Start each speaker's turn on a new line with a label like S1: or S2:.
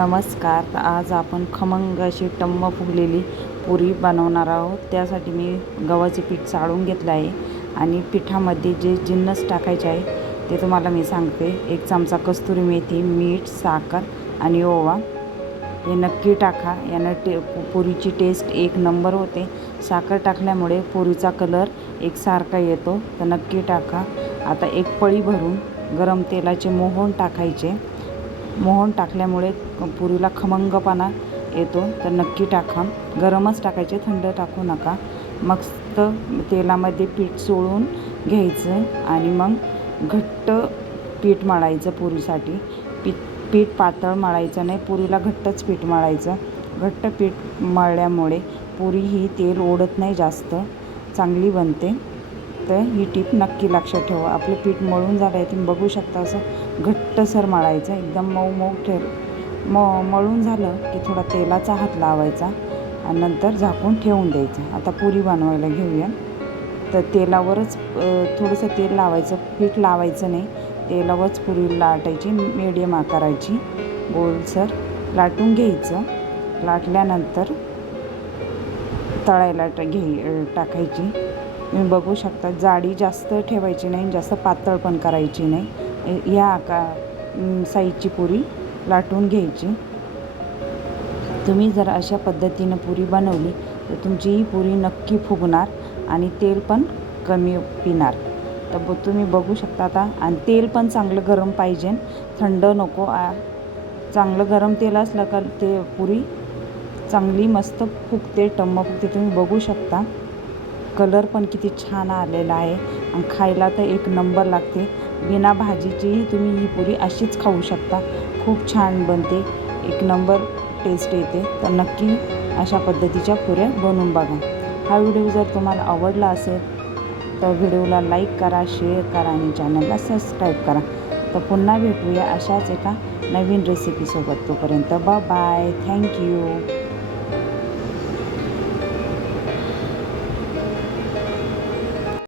S1: नमस्कार. आज आपण खमंग अशी टम्म फुगलेली पुरी बनवणार आहोत. त्यासाठी मी गव्हाचे पीठ चाळून घेतलं आहे आणि पिठामध्ये जे जिन्नस टाकायचे आहे ते तुम्हाला मी सांगते. एक चमचा कस्तुरी मेथी मीठ साखर आणि ओवा. हे नक्की टाका. यानं टे पुरीची टेस्ट एक नंबर होते. साखर टाकल्यामुळे पुरीचा कलर एकसारखा येतो. तर नक्की टाका. आता एक पळी भरून गरम तेलाचे मोहन टाकायचे. मोहन टाकल्यामुळे पुरीला खमंगपणा येतो. तर नक्की टाका. गरमच टाकायचे थंड टाकू नका. मस्त तेलामध्ये पीठ चोळून घ्यायचं आणि मग घट्ट पीठ मळायचं पुरीसाठी. पीठ पीठ पातळ मळायचं नाही पुरीला घट्टच पीठ मळायचं. घट्ट पीठ मळल्यामुळे पुरी ही तेल ओढत नाही जास्त. चांगली बनते. तर ही टीप नक्की लक्षात ठेवा. आपलं पीठ मळून झालं आहे तुम्ही बघू शकता असं घट्टसर मळायचं एकदम मऊ मऊ ठेव. म मळून झालं की थोडा तेलाचा हात लावायचा आणि नंतर झाकून ठेवून द्यायचं. आता पुरी बनवायला घेऊया. तर तेलावरच थोडंसं तेल लावायचं. पीठ लावायचं नाही. तेलावरच पुरी लाटायची मिडियम आकाराची. गोलसर लाटून घ्यायचं. लाटल्यानंतर तळायला ट- घे टाकायची. तुम्ही बघू शकता जाडी जास्त ठेवायची नाही जास्त पातळ पण करायची नाही. या आका साईजची पुरी लाटून घ्यायची. तुम्ही जर अशा पद्धतीनं पुरी बनवली तर तुमची ही पुरी नक्की फुगणार आणि तेल पण कमी पिणार. तर ब तुम्ही बघू शकता आता आणि तेल पण चांगलं गरम पाहिजे. थंड नको आ- चांगलं गरम तेल असलं का ते पुरी चांगली मस्त फुगते टम्म फुगते तुम्ही बघू शकता. कलर पण किती छान आलेला आहे. आणि खायला तर एक नंबर लागते. बिना भाजीचीही तुम्ही ही पुरी अशीच खाऊ शकता. खूप छान बनते. एक नंबर टेस्ट येते. तर नक्की अशा पद्धतीच्या पुऱ्या बनवून बघा. हा व्हिडिओ जर तुम्हाला आवडला असेल तर व्हिडिओला लाईक करा शेअर करा आणि चॅनलला सबस्क्राईब करा. तर पुन्हा भेटूया अशाच एका नवीन रेसिपीसोबत तोपर्यंत बा बाय थँक्यू